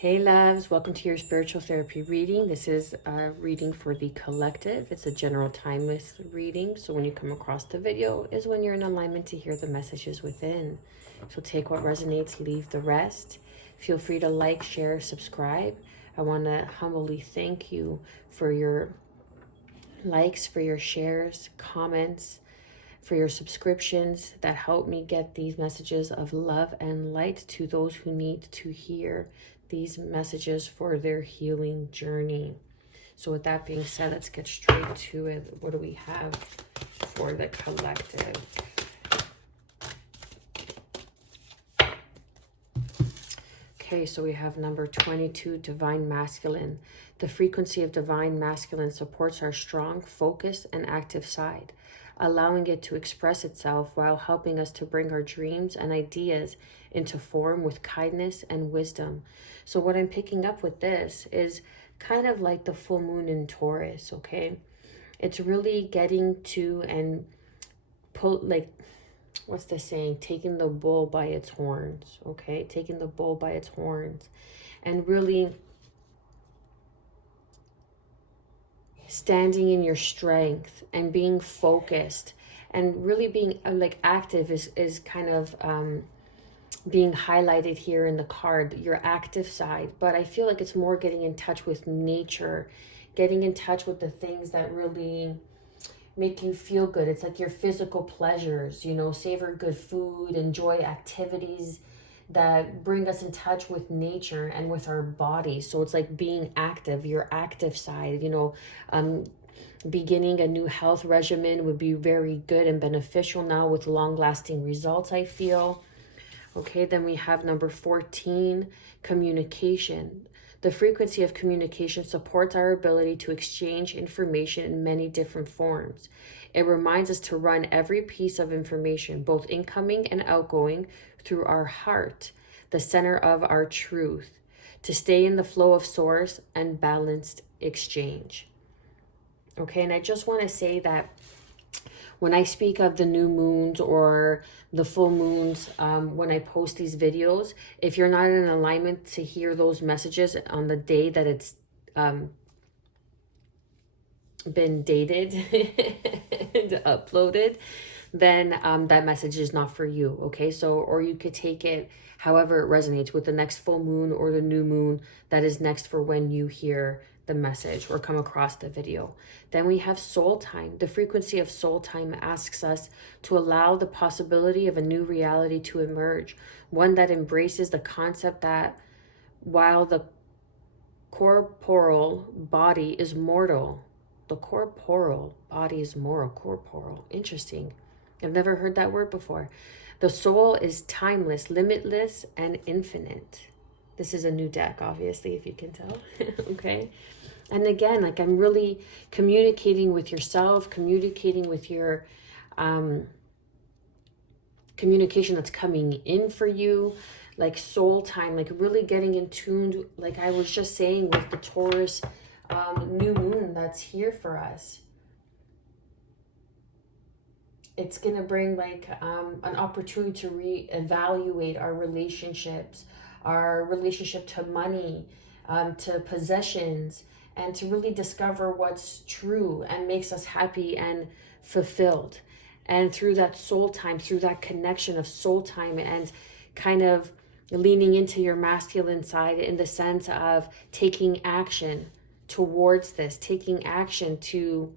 Hey loves, welcome to your spiritual therapy reading. This is a reading for the collective. It's a general timeless reading. So when you come across the video is when you're in alignment to hear the messages within. So take what resonates, leave the rest. Feel free to like, share, subscribe. I want to humbly thank you for your likes, for your shares, comments, for your subscriptions that help me get these messages of love and light to those who need to hear these messages for their healing journey. So with that being said, let's get straight to it. What do we have for the collective? Okay, so we have number 22, Divine Masculine. The frequency of Divine Masculine supports our strong, focused, and active side, allowing it to express itself while helping us to bring our dreams and ideas into form with kindness and wisdom. So what I'm picking up with this is kind of like the full moon in Taurus, okay? It's really getting to and pull, like, what's the saying? Taking the bull by its horns, okay? Taking the bull by its horns and really standing in your strength and being focused and really being like active is kind of being highlighted here in the card, your active side. But I feel like it's more getting in touch with nature, getting in touch with the things that really make you feel good. It's like your physical pleasures, you know, savor good food, enjoy activities that bring us in touch with nature and with our body. So it's like being active, your active side, you know, beginning a new health regimen would be very good and beneficial now with long-lasting results, I feel. Okay, then we have number 14, communication. The frequency of communication supports our ability to exchange information in many different forms. It reminds us to run every piece of information, both incoming and outgoing, through our heart, the center of our truth, to stay in the flow of source and balanced exchange. Okay, and I just want to say that when I speak of the new moons or the full moons, when I post these videos, if you're not in alignment to hear those messages on the day that it's been dated and uploaded, then that message is not for you, okay? So, or you could take it however it resonates with the next full moon or the new moon that is next for when you hear the message or come across the video. Then we have soul time. The frequency of soul time asks us to allow the possibility of a new reality to emerge, one that embraces the concept that while the corporal body is mortal, the corporal body is moral, corporal. Interesting. I've never heard that word before. The soul is timeless, limitless, and infinite. This is a new deck, obviously, if you can tell. Okay. And again, like I'm really communicating with yourself, communicating with your communication that's coming in for you, like soul time, like really getting in tune, like I was just saying with the Taurus new moon that's here for us. It's going to bring like an opportunity to reevaluate our relationships, our relationship to money, to possessions, and to really discover what's true and makes us happy and fulfilled. And through that soul time, through that connection of soul time and kind of leaning into your masculine side in the sense of taking action towards this, taking action to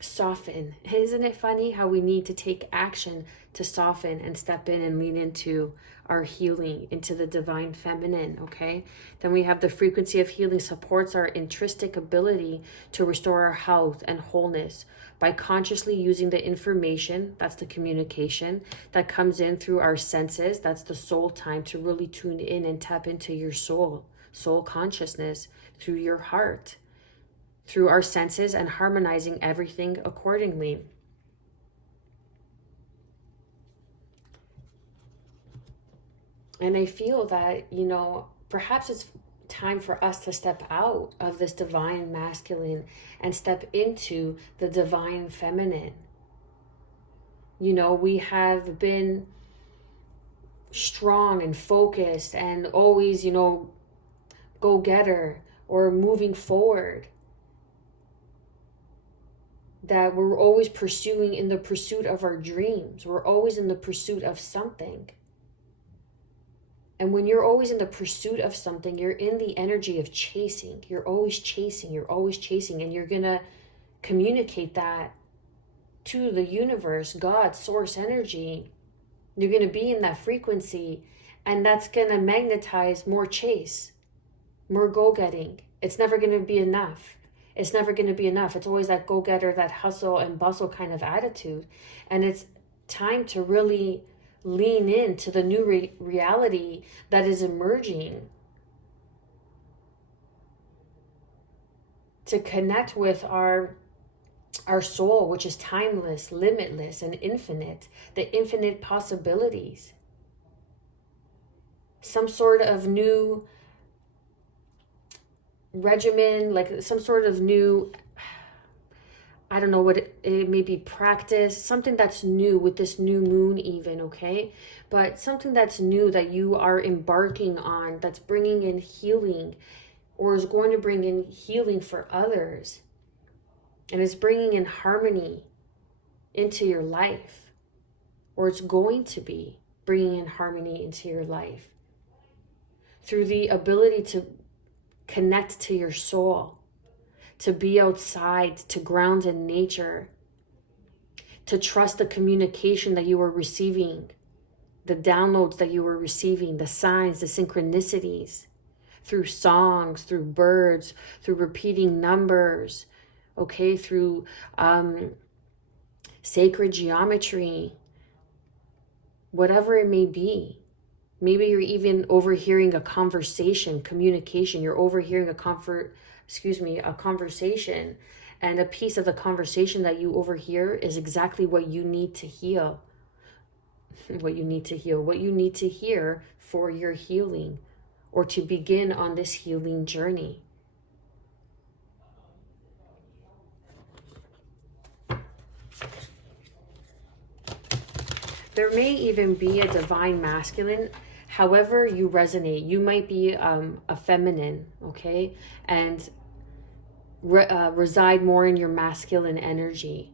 soften. Isn't it funny how we need to take action to soften and step in and lean into our healing, into the divine feminine, okay? Then we have the frequency of healing supports our intrinsic ability to restore our health and wholeness by consciously using the information, that's the communication, that comes in through our senses, that's the soul time, to really tune in and tap into your soul consciousness through your heart, through our senses, and harmonizing everything accordingly. And I feel that, you know, perhaps it's time for us to step out of this divine masculine and step into the divine feminine. You know, we have been strong and focused and always, you know, go-getter or moving forward. That we're always pursuing in the pursuit of our dreams. We're always in the pursuit of something. And when you're always in the pursuit of something, you're in the energy of chasing. You're always chasing. You're always chasing. And you're going to communicate that to the universe, God, source energy. You're going to be in that frequency. And that's going to magnetize more chase, more go-getting. It's never going to be enough. It's never going to be enough. It's always that go-getter, that hustle and bustle kind of attitude. And it's time to really lean into the new reality that is emerging. To connect with our soul, which is timeless, limitless, and infinite. The infinite possibilities. Some sort of new regimen, like some sort of new, I don't know what it may be, practice, something that's new with this new moon even, okay? But something that's new that you are embarking on, that's bringing in healing, or is going to bring in healing for others. And it's bringing in harmony into your life, or it's going to be bringing in harmony into your life. Through the ability to connect to your soul, to be outside, to ground in nature, to trust the communication that you are receiving, the downloads that you are receiving, the signs, the synchronicities, through songs, through birds, through repeating numbers, okay, through sacred geometry, whatever it may be. Maybe you're even overhearing a conversation, communication. You're overhearing a conversation, and a piece of the conversation that you overhear is exactly what you need to heal. What you need to heal, what you need to hear for your healing, or to begin on this healing journey. There may even be a divine masculine. However you resonate, you might be a feminine, okay? And reside more in your masculine energy.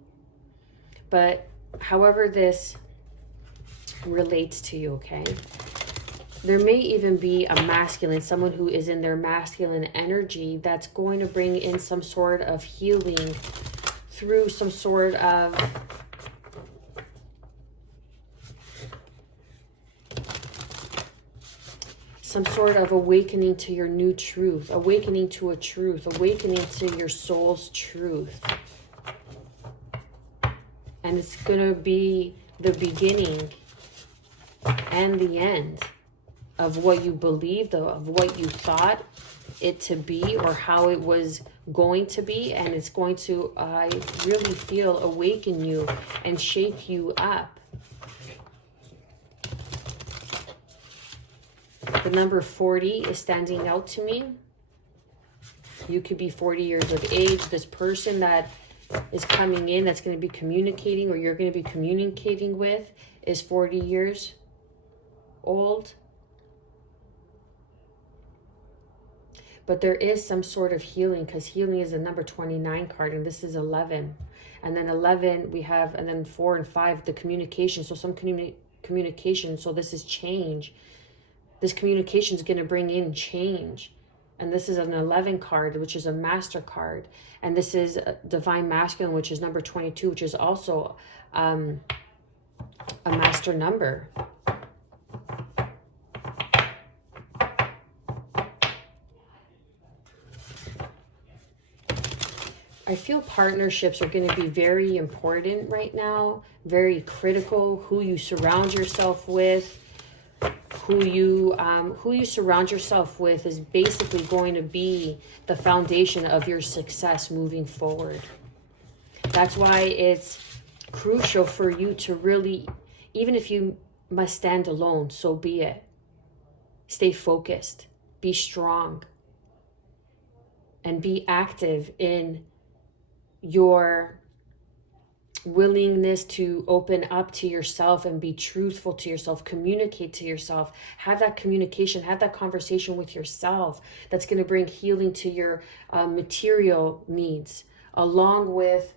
But however this relates to you, okay? There may even be a masculine, someone who is in their masculine energy that's going to bring in some sort of healing through some sort of awakening to your new truth, awakening to a truth, awakening to your soul's truth. And it's going to be the beginning and the end of what you believed, of what you thought it to be, or how it was going to be. And it's going to, I really feel, awaken you and shake you up. The number 40 is standing out to me. You could be 40 years of age. This person that is coming in, that's going to be communicating, or you're going to be communicating with, is 40 years old. But there is some sort of healing, because healing is the number 29 card, and this is 11. And then 11 we have, and then 4 and 5, the communication. So some communication. So this is change. This communication is going to bring in change. And this is an 11 card, which is a master card. And this is a divine masculine, which is number 22, which is also a master number. I feel partnerships are going to be very important right now, very critical. Who you surround yourself with. Who you surround yourself with is basically going to be the foundation of your success moving forward. That's why it's crucial for you to really, even if you must stand alone, so be it. Stay focused, be strong, and be active in your willingness to open up to yourself and be truthful to yourself, communicate to yourself, have that communication, have that conversation with yourself that's going to bring healing to your material needs, along with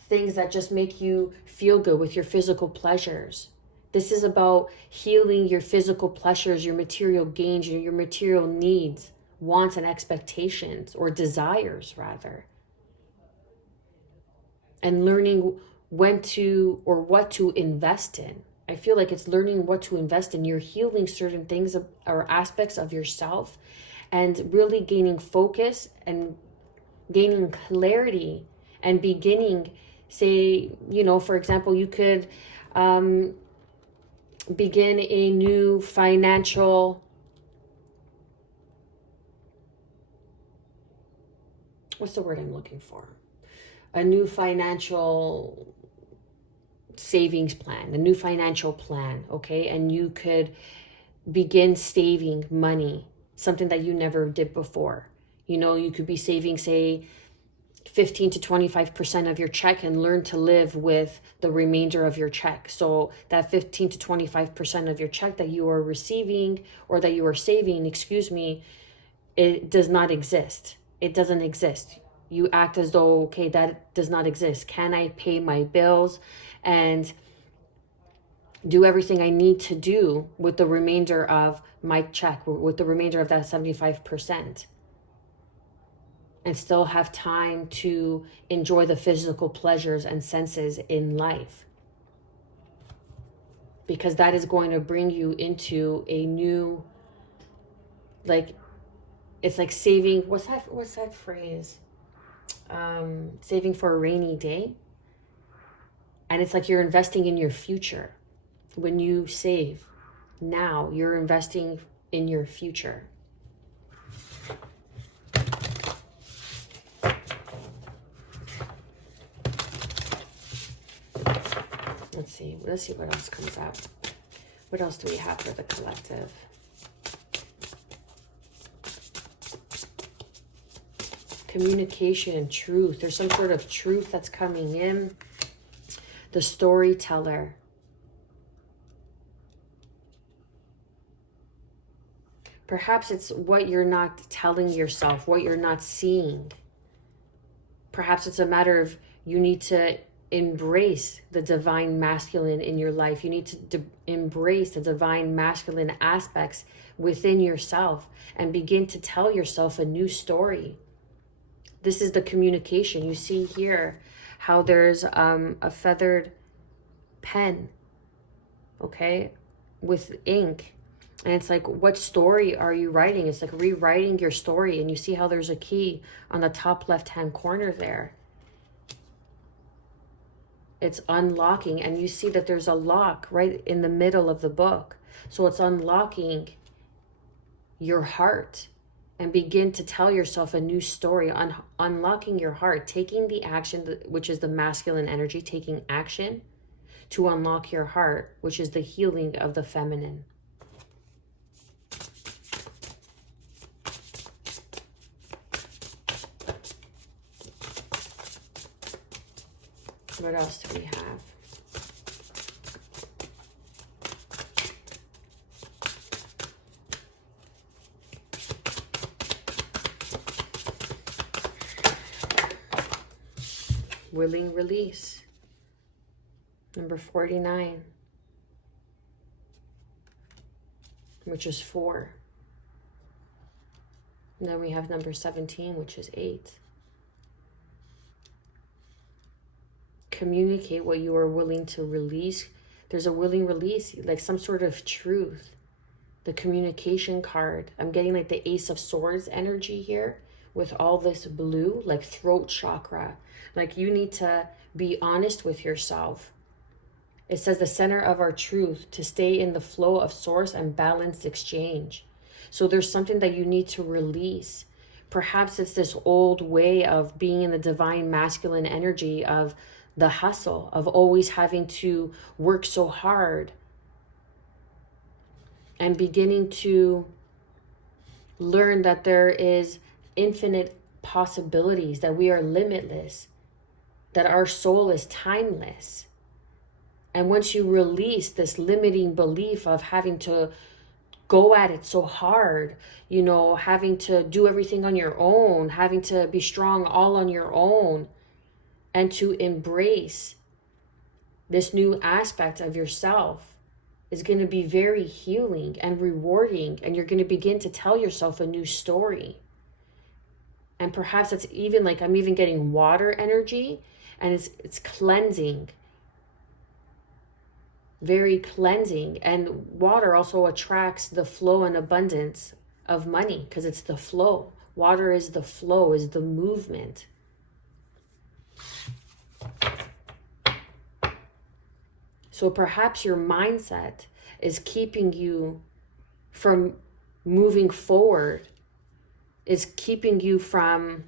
things that just make you feel good with your physical pleasures. This is about healing your physical pleasures, your material gains, your material needs, wants and expectations, or desires rather. And learning when to or what to invest in. I feel like it's learning what to invest in. You're healing certain things or aspects of yourself and really gaining focus and gaining clarity and beginning, say, for example, you could begin a new financial, what's the word I'm looking for? A new financial savings plan, a new financial plan, okay? And you could begin saving money, something that you never did before. You could be saving, say, 15 to 25% of your check and learn to live with the remainder of your check. So that 15 to 25% of your check that you are receiving or that you are saving, it does not exist. It doesn't exist. You act as though, okay, that does not exist. Can I pay my bills and do everything I need to do with the remainder of my check, with the remainder of that 75%? And still have time to enjoy the physical pleasures and senses in life. Because that is going to bring you into a new, it's like saving, what's that phrase? Saving for a rainy day. And it's like you're investing in your future. When you save now, you're investing in your future. Let's see what else comes up. What else do we have for the collective? Communication and truth. There's some sort of truth that's coming in. The storyteller. Perhaps it's what you're not telling yourself, what you're not seeing. Perhaps it's a matter of you need to embrace the divine masculine in your life. You need to embrace the divine masculine aspects within yourself and begin to tell yourself a new story. This is the communication. You see here how there's a feathered pen, okay, with ink. And it's like, what story are you writing? It's like rewriting your story. And you see how there's a key on the top left-hand corner there. It's unlocking, and you see that there's a lock right in the middle of the book. So it's unlocking your heart and begin to tell yourself a new story, unlocking your heart, taking the action, which is the masculine energy, taking action to unlock your heart, which is the healing of the feminine. What else do we have? Willing release. Number 49. Which is 4. And then we have number 17, which is 8. Communicate what you are willing to release. There's a willing release, like some sort of truth. The communication card. I'm getting like the Ace of Swords energy here with all this blue, like throat chakra. Like you need to be honest with yourself. It says the center of our truth, to stay in the flow of source and balanced exchange. So there's something that you need to release. Perhaps it's this old way of being in the divine masculine energy of the hustle, of always having to work so hard, and beginning to learn that there is infinite possibilities, that we are limitless. that our soul is timeless. And once you release this limiting belief of having to go at it so hard, having to do everything on your own, having to be strong all on your own, and to embrace this new aspect of yourself is going to be very healing and rewarding. And you're going to begin to tell yourself a new story. And perhaps it's even like I'm even getting water energy, and it's cleansing. Very cleansing. And water also attracts the flow and abundance of money because it's the flow. Water is the flow, is the movement. So perhaps your mindset is keeping you from moving forward, is keeping you from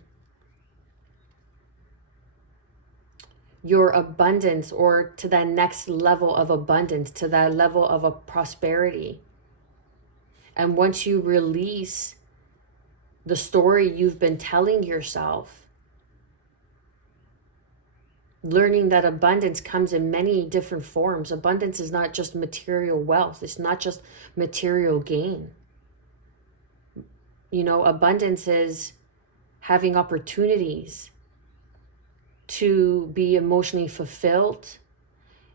your abundance, or to that next level of abundance, to that level of a prosperity. And once you release the story you've been telling yourself, learning that abundance comes in many different forms. Abundance is not just material wealth. It's not just material gain. Abundance is having opportunities to be emotionally fulfilled.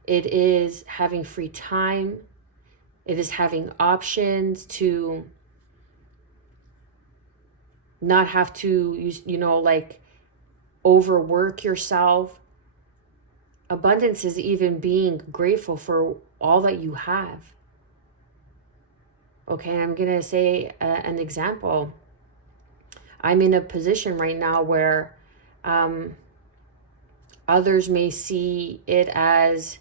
It is having free time. It is having options to not have to, overwork yourself. Abundance is even being grateful for all that you have. Okay, I'm going to say an example. I'm in a position right now where others may see it as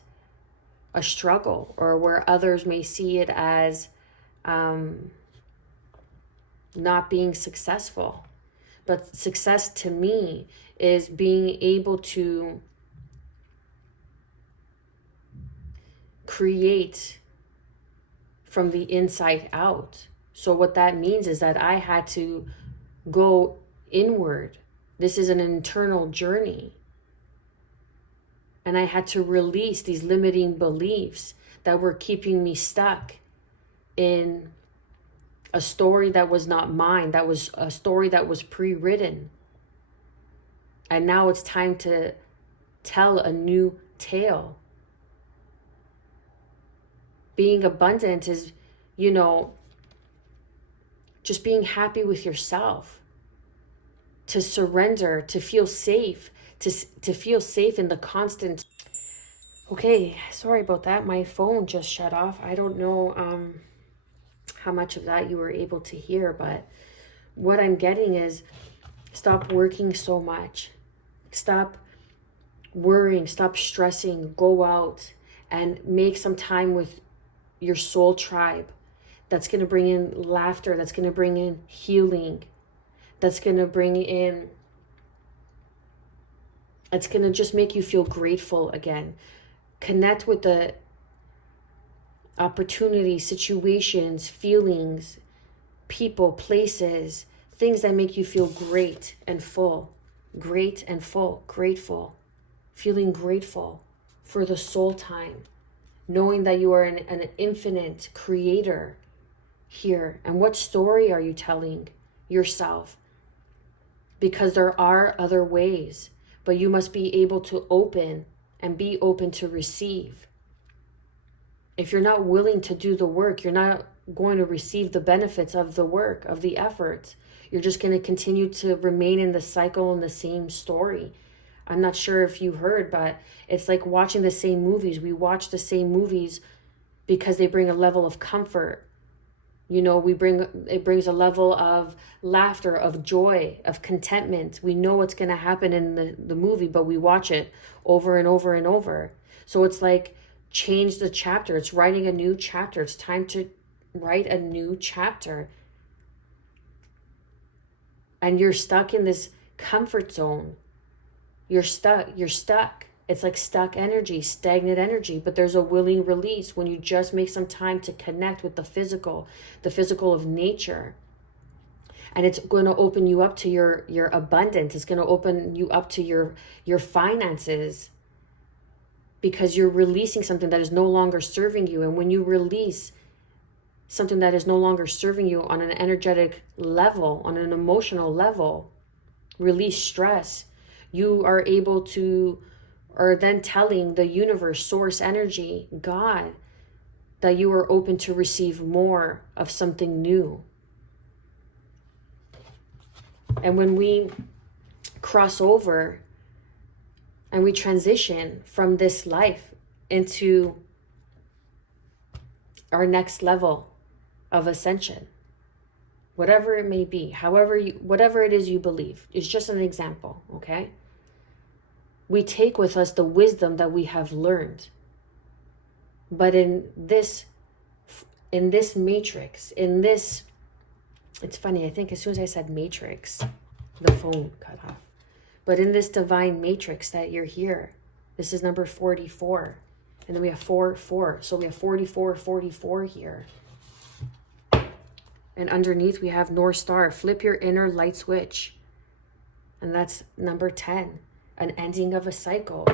a struggle, or where others may see it as not being successful. But success to me is being able to create from the inside out. So what that means is that I had to go inward. This is an internal journey. And I had to release these limiting beliefs that were keeping me stuck in a story that was not mine, that was a story that was pre-written. And now it's time to tell a new tale. Being abundant is, just being happy with yourself, to surrender, to feel safe, to feel safe in the constant. Okay, sorry about that. My phone just shut off. I don't know how much of that you were able to hear, but what I'm getting is stop working so much. Stop worrying, stop stressing, go out and make some time with your soul tribe. That's going to bring in laughter, that's going to bring in healing, that's going to bring in, it's going to just make you feel grateful again. Connect with the opportunities, situations, feelings, people, places, things that make you feel great and full, grateful, feeling grateful for the soul time, knowing that you are an infinite creator here. And what story are you telling yourself? Because there are other ways, but you must be able to open and be open to receive. If you're not willing to do the work, you're not going to receive the benefits of the work, of the effort. You're just going to continue to remain in the cycle and the same story. I'm not sure if you heard, but it's like watching the same movies. We watch the same movies because they bring a level of comfort. It brings a level of laughter, of joy, of contentment. We know what's going to happen in the movie, but we watch it over and over and over. So it's like, change the chapter. It's writing a new chapter. It's time to write a new chapter. And you're stuck in this comfort zone. You're stuck. It's like stuck energy, stagnant energy, but there's a willing release when you just make some time to connect with the physical of nature. And it's going to open you up to your abundance. It's going to open you up to your finances, because you're releasing something that is no longer serving you. And when you release something that is no longer serving you on an energetic level, on an emotional level, release stress, you are able to, or then telling the universe, source energy, God, that you are open to receive more of something new. And when we cross over and we transition from this life into our next level of ascension, whatever it may be, whatever it is you believe, it's just an example, okay? We take with us the wisdom that we have learned. But in this matrix, it's funny, I think as soon as I said matrix, the phone cut off. But in this divine matrix that you're here, this is number 44. And then we have 4. So we have 44 here. And underneath we have North Star, flip your inner light switch. And that's number 10, an ending of a cycle.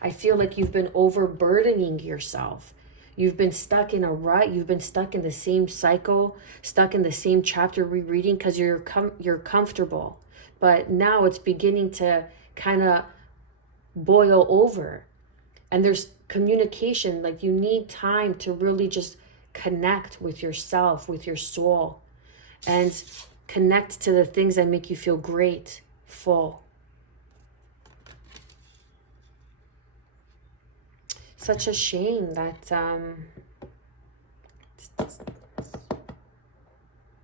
I feel like you've been overburdening yourself. You've been stuck in a rut. You've been stuck in the same cycle, stuck in the same chapter rereading because you're comfortable. But now it's beginning to kind of boil over. And there's communication, like you need time to really just connect with yourself, with your soul, and connect to the things that make you feel great, full. Such a shame that,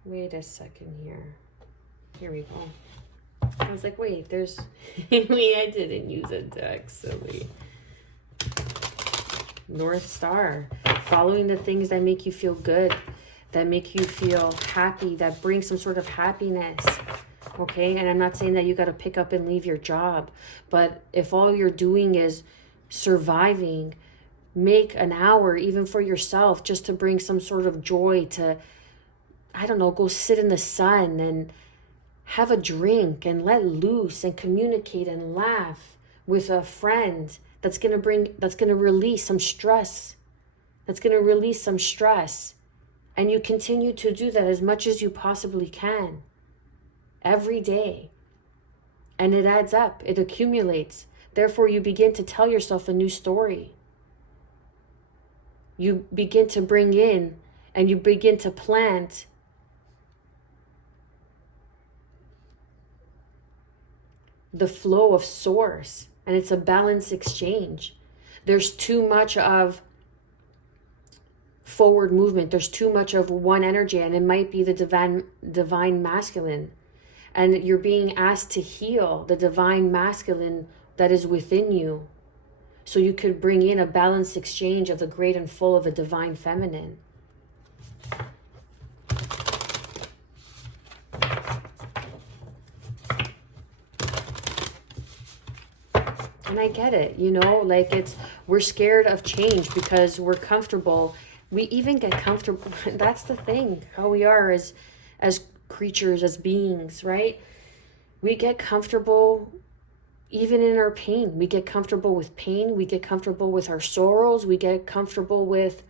wait a second here. Here we go. I was like, wait, there's, wait, I didn't use a deck, silly. North Star, following the things that make you feel good, that make you feel happy, that bring some sort of happiness. Okay, and I'm not saying that you got to pick up and leave your job, but if all you're doing is surviving, make an hour even for yourself just to bring some sort of joy to, I don't know, go sit in the sun and have a drink and let loose and communicate and laugh with a friend that's going to release some stress. That's going to release some stress. And you continue to do that as much as you possibly can every day. And it adds up, it accumulates. Therefore, you begin to tell yourself a new story. You begin to bring in and you begin to plant the flow of source, and it's a balanced exchange. There's too much of forward movement. There's too much of one energy, and it might be the divine masculine. And you're being asked to heal the divine masculine that is within you, so you could bring in a balanced exchange of the great and full of a divine feminine. And I get it, like we're scared of change because we're comfortable. We even get comfortable. That's the thing, how we are as creatures, as beings, right? We get comfortable even in our pain. We get comfortable with pain. We get comfortable with our sorrows. We get comfortable with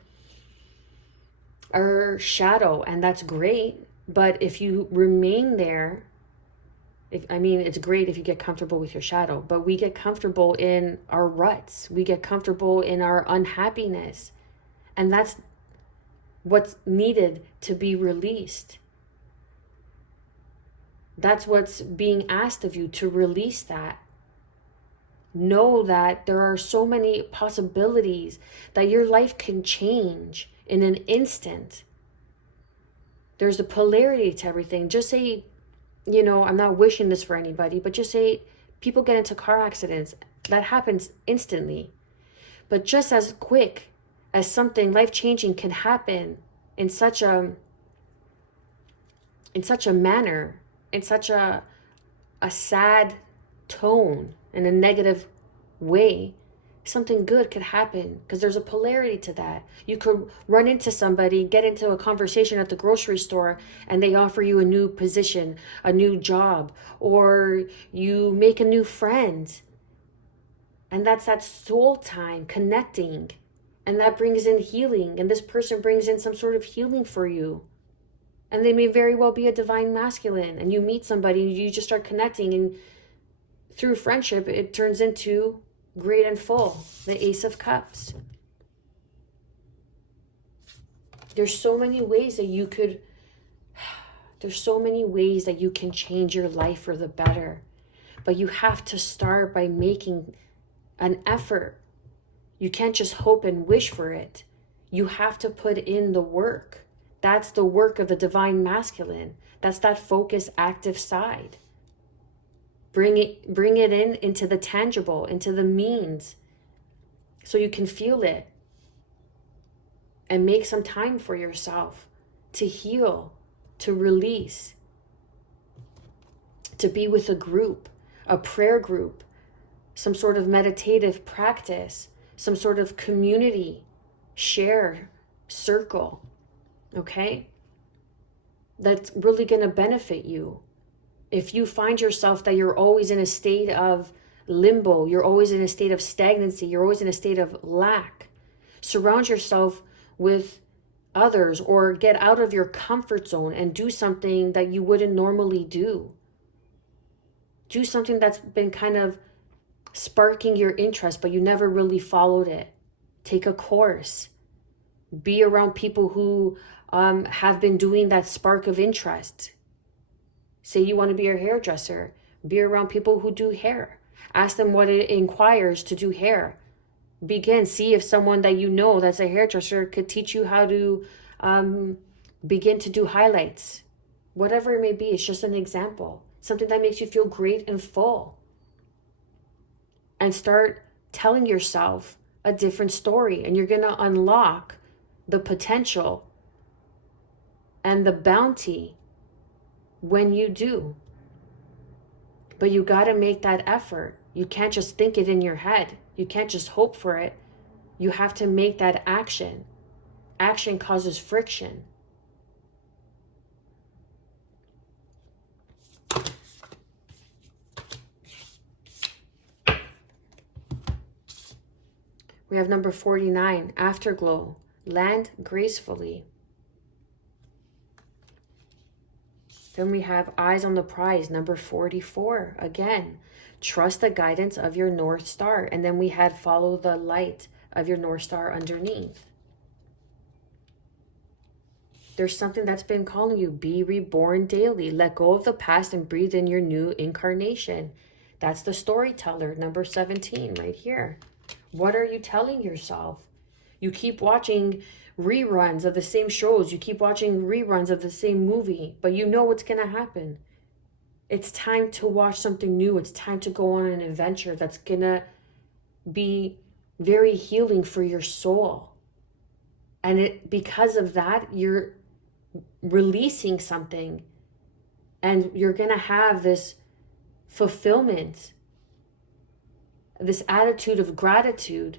our shadow, and that's great. But if you remain there, it's great if you get comfortable with your shadow, but we get comfortable in our ruts. We get comfortable in our unhappiness. And that's what's needed to be released. That's what's being asked of you, to release that. Know that there are so many possibilities that your life can change in an instant. There's a polarity to everything. Just say, I'm not wishing this for anybody, but just say people get into car accidents. That happens instantly. But just as quick as something life-changing can happen in such a manner, in such a sad tone, in a negative way, something good could happen, because there's a polarity to that. You could run into somebody, get into a conversation at the grocery store, and they offer you a new position, a new job, or you make a new friend. And that's that soul time connecting. And that brings in healing. And this person brings in some sort of healing for you. And they may very well be a divine masculine. And you meet somebody and you just start connecting. And through friendship, it turns into great and full. The Ace of Cups. There's so many ways that you could... There's so many ways that you can change your life for the better. But you have to start by making an effort. You can't just hope and wish for it. You have to put in the work. That's the work of the divine masculine. That's that focused, active side. Bring it in into the tangible, into the means, so you can feel it. And make some time for yourself to heal, to release, to be with a group, a prayer group, some sort of meditative practice, some sort of community, share, circle, okay? That's really going to benefit you. If you find yourself that you're always in a state of limbo, you're always in a state of stagnancy, you're always in a state of lack, surround yourself with others, or get out of your comfort zone and do something that you wouldn't normally do. Do something that's been kind of sparking your interest, but you never really followed it. Take a course. Be around people who have been doing that spark of interest. Say you want to be a hairdresser. Be around people who do hair. Ask them what it inquires to do hair. See if someone that you know that's a hairdresser could teach you how to begin to do highlights. Whatever it may be, it's just an example. Something that makes you feel great and full. And start telling yourself a different story. And you're going to unlock the potential and the bounty when you do. But you got to make that effort. You can't just think it in your head. You can't just hope for it. You have to make that action. Action causes friction. We have number 49, Afterglow. Land gracefully. Then we have Eyes on the Prize, number 44. Again, trust the guidance of your North Star. And then we had Follow the light of your North Star underneath. There's something that's been calling you. Be reborn daily. Let go of the past and breathe in your new incarnation. That's the Storyteller, number 17, right here. What are you telling yourself? You keep watching reruns of the same shows. You keep watching reruns of the same movie, but you know what's going to happen. It's time to watch something new. It's time to go on an adventure that's going to be very healing for your soul. And because of that, you're releasing something, and you're going to have this fulfillment, this attitude of gratitude.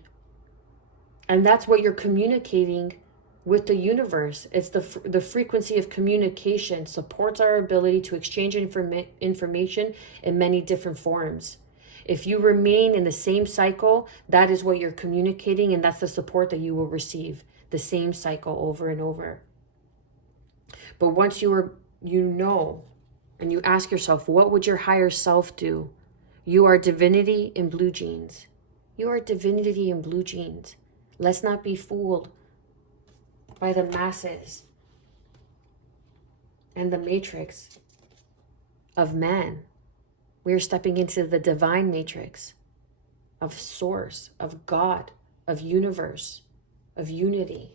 And that's what you're communicating with the universe. It's the frequency of communication supports our ability to exchange information in many different forms. If you remain in the same cycle, that is what you're communicating, and that's the support that you will receive. The same cycle over and over. But once you know, and you ask yourself, what would your higher self do? You are divinity in blue jeans. You are divinity in blue jeans. Let's not be fooled by the masses and the matrix of man. We are stepping into the divine matrix of source, of God, of universe, of unity.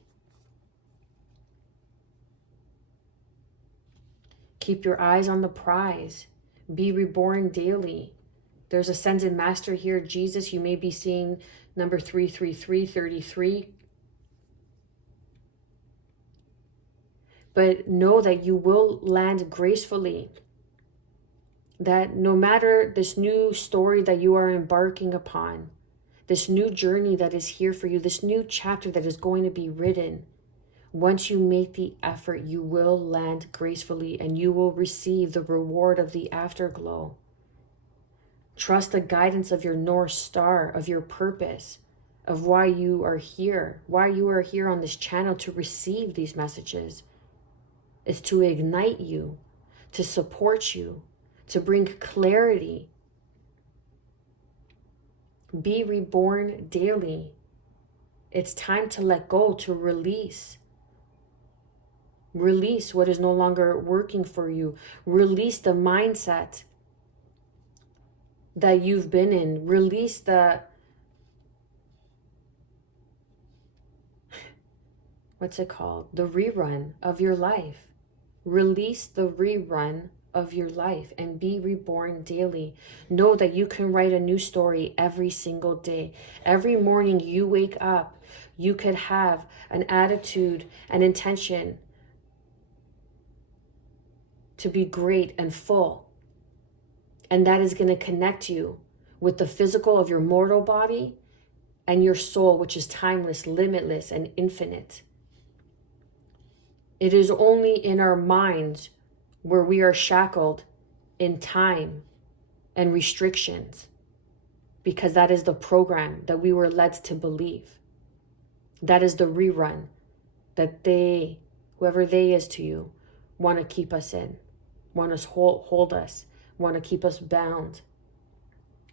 Keep your eyes on the prize. Be reborn daily. There's Ascended Master here, Jesus. You may be seeing number 33333. But know that you will land gracefully. That no matter this new story that you are embarking upon, this new journey that is here for you, this new chapter that is going to be written. Once you make the effort, you will land gracefully and you will receive the reward of the afterglow. Trust the guidance of your North Star, of your purpose, of why you are here on this channel to receive these messages. Is to ignite you, to support you, to bring clarity. Be reborn daily. It's time to let go, to release. Release what is no longer working for you. Release the mindset that you've been in. Release the, what's it called? The rerun of your life. Release the rerun of your life and be reborn daily. Know that you can write a new story every single day. Every morning you wake up, you could have an attitude, an intention to be great and full. And that is going to connect you with the physical of your mortal body and your soul, which is timeless, limitless, and infinite. It is only in our minds where we are shackled in time and restrictions, because that is the program that we were led to believe. That is the rerun that they, whoever they is to you, want to keep us in, want to hold us, want to keep us bound.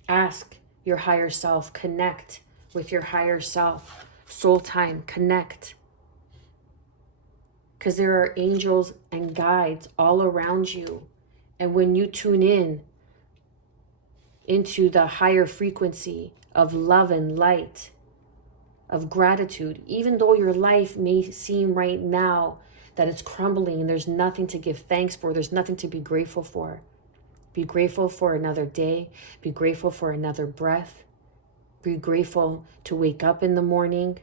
Ask your higher self, connect with your higher self. Soul time, connect. Because there are angels and guides all around you. And when you tune in into the higher frequency of love and light, of gratitude, even though your life may seem right now that it's crumbling and there's nothing to give thanks for, there's nothing to be grateful for. Be grateful for another day. Be grateful for another breath. Be grateful to wake up in the morning.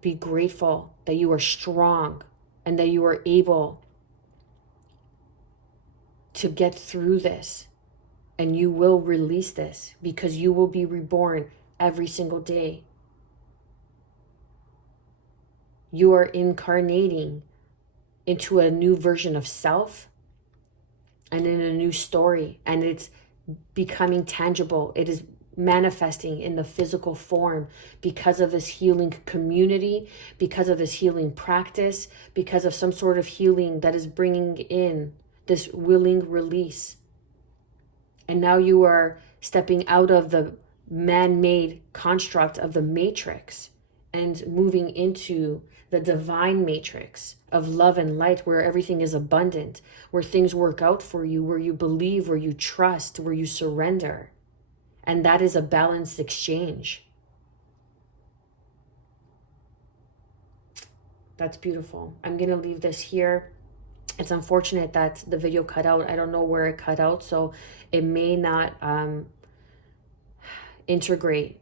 Be grateful that you are strong and that you are able to get through this. And you will release this because you will be reborn every single day. You are incarnating into a new version of self and in a new story. And it's becoming tangible. It is manifesting in the physical form because of this healing community, because of this healing practice, because of some sort of healing that is bringing in this willing release. And now you are stepping out of the man-made construct of the matrix and moving into the divine matrix of love and light, where everything is abundant, where things work out for you, where you believe, where you trust, where you surrender. And that is a balanced exchange. That's beautiful. I'm going to leave this here. It's unfortunate that the video cut out. I don't know where it cut out, so it may not integrate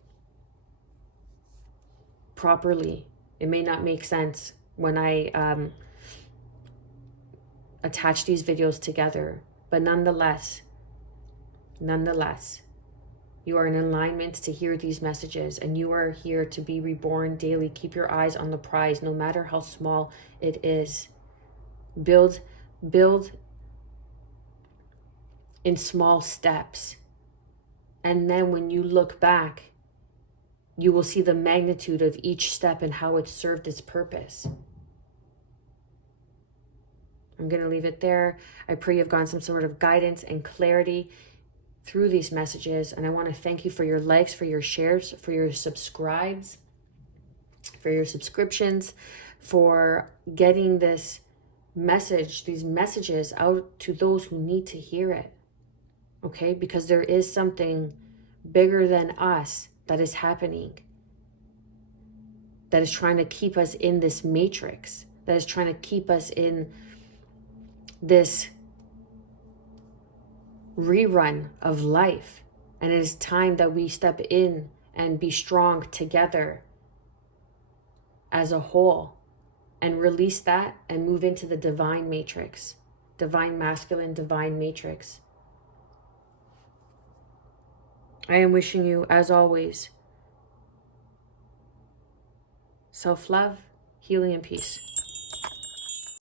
properly. It may not make sense when I attach these videos together. But nonetheless, you are in alignment to hear these messages, and you are here to be reborn daily. Keep your eyes on the prize, no matter how small it is. Build in small steps. And then when you look back, you will see the magnitude of each step and how it served its purpose. I'm going to leave it there. I pray you've gotten some sort of guidance and clarity through these messages. And I want to thank you for your likes, for your shares, for your subscribes, for your subscriptions, for getting this message, these messages out to those who need to hear it. Okay? Because there is something bigger than us that is happening, that is trying to keep us in this matrix, that is trying to keep us in this rerun of life. And it is time that we step in and be strong together as a whole and release that and move into the divine matrix, divine masculine, divine matrix. I am wishing you, as always, self-love, healing, and peace.